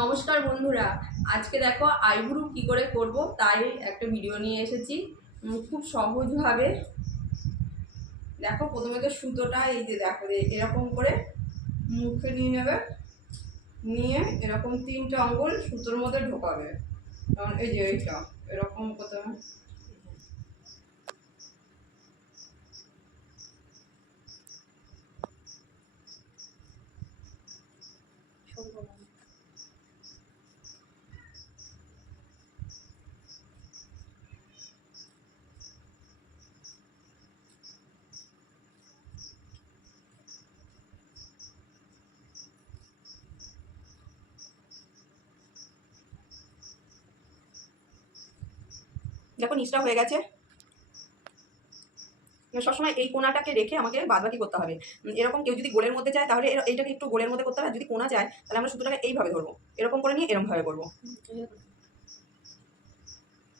নমস্কার বন্ধুরা, আজকে দেখো আইব্রু কি করে করব তাই একটা ভিডিও নিয়ে এসেছি। খুব সহজভাবে দেখো। প্রথমে তো সুতোটা এই যে দেখো এরকম করে মুখে নিয়ে নেবে, নিয়ে এরকম তিনটে আঙ্গুল সুতোর মধ্যে ঢোকাবে। যেমন এই যে এইটা এরকম প্রথমে দেখো নিচটা হয়ে গেছে। সবসময় এই কোনাটাকে রেখে আমাকে বাদবাকি করতে হবে। এরকম কেউ যদি গোলের মধ্যে চায় তাহলে এইটাকে একটু গোলের মধ্যে করতে হবে, যদি কোনা চায় তাহলে আমরা সুতোটাকে এইভাবে ধরবো, এরকম করে নিয়ে এরকমভাবে করবো।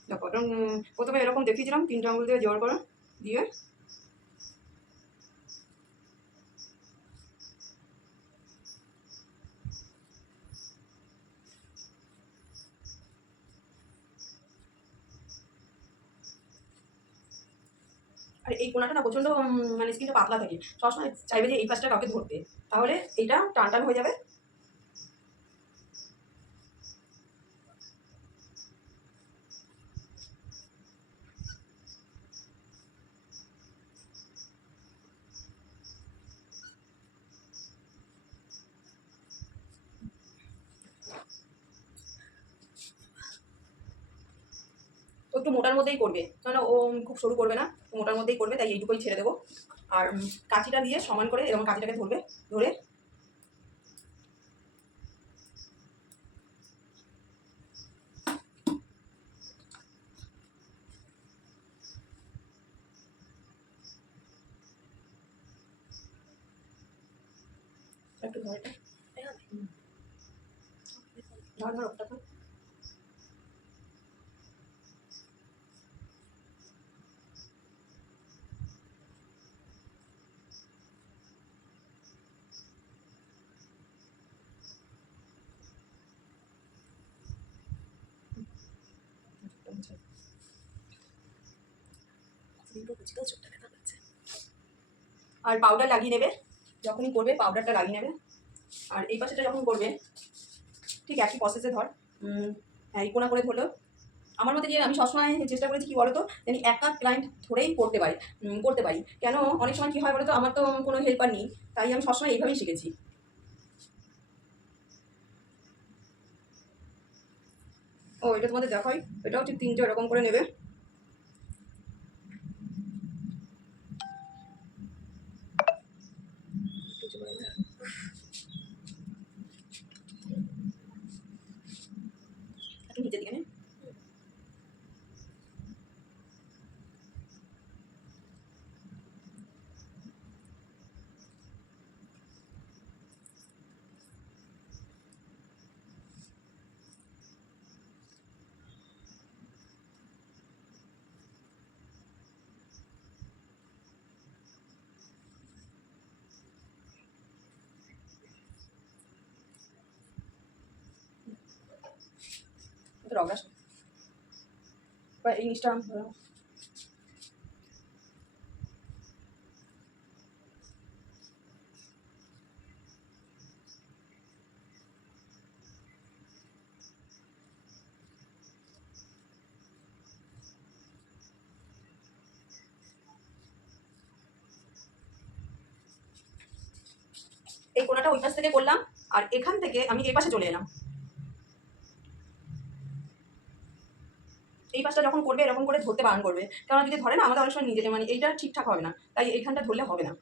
দেখো প্রথমে এরকম দেখিয়েছিলাম, তিনটে আঙুল দিয়ে জোর করে দিয়ে আর এই কোনাটা না প্রচণ্ড মানে স্কিনটা পাতলা থাকে, সবসময় চাইবে যে এই পাশটা কাউকে ধরতে, তাহলে এইটা টান টান হয়ে যাবে। তো একটু মোটার মধ্যেই করবে, কারণ ও খুব সরু করবে না, মোটার মধ্যেই করবে, তাই এইটুকুই ছেড়ে দেবো। আর কাঁচিটা দিয়ে সমান করে এরকম কাঁচিটাকে ধরবে, ধরে একটু ধরে ধর ধর ওটা। আর পাউডার লাগিয়ে নেবে, যখনই করবে পাউডারটা লাগিয়ে নেবে। আর এই পাশেটা যখন করবে ঠিক একই প্রসেসে ধর, হ্যাঁ এই কোনা করে ধরলেও আমার মতে যে আমি সবসময় চেষ্টা করেছি কি বলতো, জানি একা ক্লায়েন্ট ধরেই করতে পারি। কেন অনেক সময় কি হয় বলতো, আমার তো কোনো হেল্পার নেই, তাই আমি সবসময় এইভাবেই শিখেছি। ও এটা তোমাদের দেখাই, এটাও ঠিক তিনটে এরকম করে নেবে। একটু নিচের দিকে নে। রগ আসে বা এই জিনিসটা এই কোনাটা ওই পাশ থেকে করলাম, আর এখান থেকে আমি এই পাশে চলে এলাম। এই পাশটা যখন করবে এরকম করে ধরতে বারণ করবে, কারণ যদি ধরে না আমাদের অনেক সময় নিজে মানে এইটা ঠিকঠাক হবে না, তাই এইখানটা ধরলে হবে না।